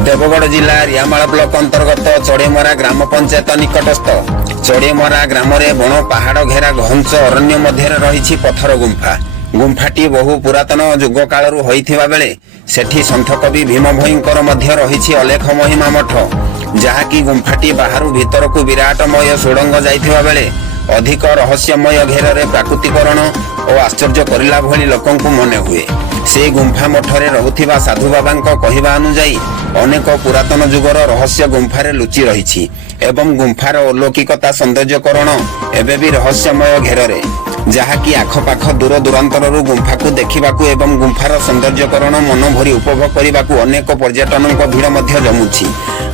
देवगढ़ जिला रियामाल ब्लॉक अंतर्गत चढ़ेमरा ग्राम पंचायत निकटस्थ चढ़ेमरा ग्राम बण पहाड़ घेरा घंच अरण्य मध्य रही पथर गुंफा। गुंफाटी बहु पुरातन जुग काल होइथिबा बेले सेठी संत कवि भीम भोईंकर मध्य रही अलेख महिमा मठ, जहाँकि गुंफाटी बाहर भीतर को विराटमय सुड़ंग जाइथिबा बेले अधिक रहस्यमय घेर प्राकृतिकरण और आश्चर्य करला भली लोकंकु मने हुए। से गुंफा मठरे रहुथिबा साधु बाबांक कहिबा अनुसायी अनेक पुरातन जुगर रहस्य गुंफारे लुचि रहिछि एवं गुंफार अलौकिकता सौंदर्यकरण एबे भी रहस्यमय घेରରେ, जहाँकि आखपाख दूर दूरांतरु गुंफाकु देखिबाकु एवं गुंफार सौंदर्यकरण मन भरी उपभोग करिबाकु अनेक पर्यटनक भीड़ मध्य जमुछि।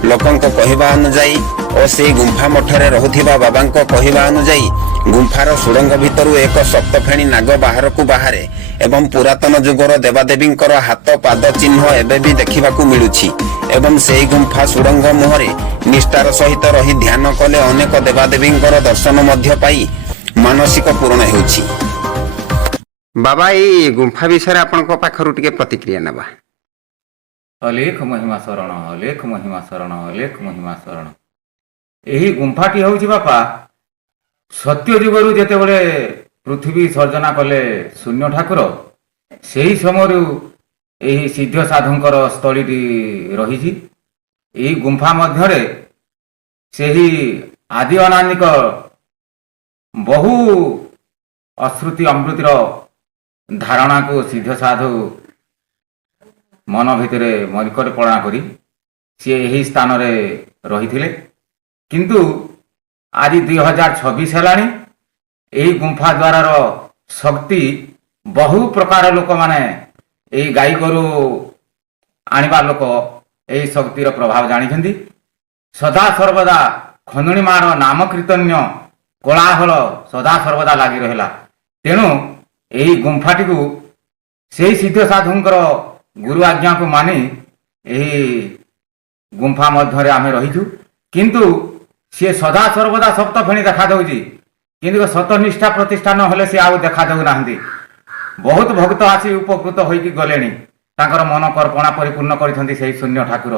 लोकंक कहिबा अनुसायी और से गुंफा मठरे रहुथिबा बाबांक कहिबा अनुसायी गुंफार सुड़ंग भितरु एक सप्तफेणी नाग बाहर को बाहरे एवं पुरातन जुगर देवादेवींकर हाथ पाद चिन्ह एबे भी देखिबाकू मिलुछि एवं से गुंफा सुड़ंग मुहरे निष्ठार सहित रही ध्यान कले अनेक देवादेवींकर दर्शन मध्य पाई मानसिक पूर्ण हेउछि। बाबा ई गुंफा विषय आपनक पाखरु टिके प्रतिक्रिया नेबा। अलेख महिमा शरण, अलेख महिमा शरण, अलेख महिमा शरण। यही गुंफाटी होउछि बापा सत्य जुगरु जेतेबेले पृथ्वी सर्जना कले शून्य ठाकुर सेही समयरु यही सिद्ध साधुंकर स्थलीटी रही। यही गुंफा मध्यरे सेही आदि अनादिक बहु अश्रुति अमृतिर धारणा को सिद्ध साधु मन भितरे मरिकर पलना करी सी यही स्थान रे रही थिले। किंतु आज 2026 हेलानी यही गुंफा द्वारार शक्ति बहु प्रकार लोक माने यही गाई गोरु आनिबा लोक यही शक्तिर प्रभाव जानी सदा सर्वदा खंदणी मार नाम कीर्तन्य कोलाहल सदा सर्वदा लगी रहा। तेणु यही गुंफाटी को से सिद्ध साधुंकर गुरु आज्ञा को मानि यही गुंफा मध्य आम रहीचु। किंतु सी सदा सर्वदा सप्तफेणी देखा दौची किंतु सतनिष्ठा प्रतिष्ठा न हेले सी आउ देखा दौ नाहंती। बहुत भक्त आसी उपकृत होइकी गलेनी तांकर मन कर्पणा परिपूर्ण करिथंती सेही शून्य ठाकुर।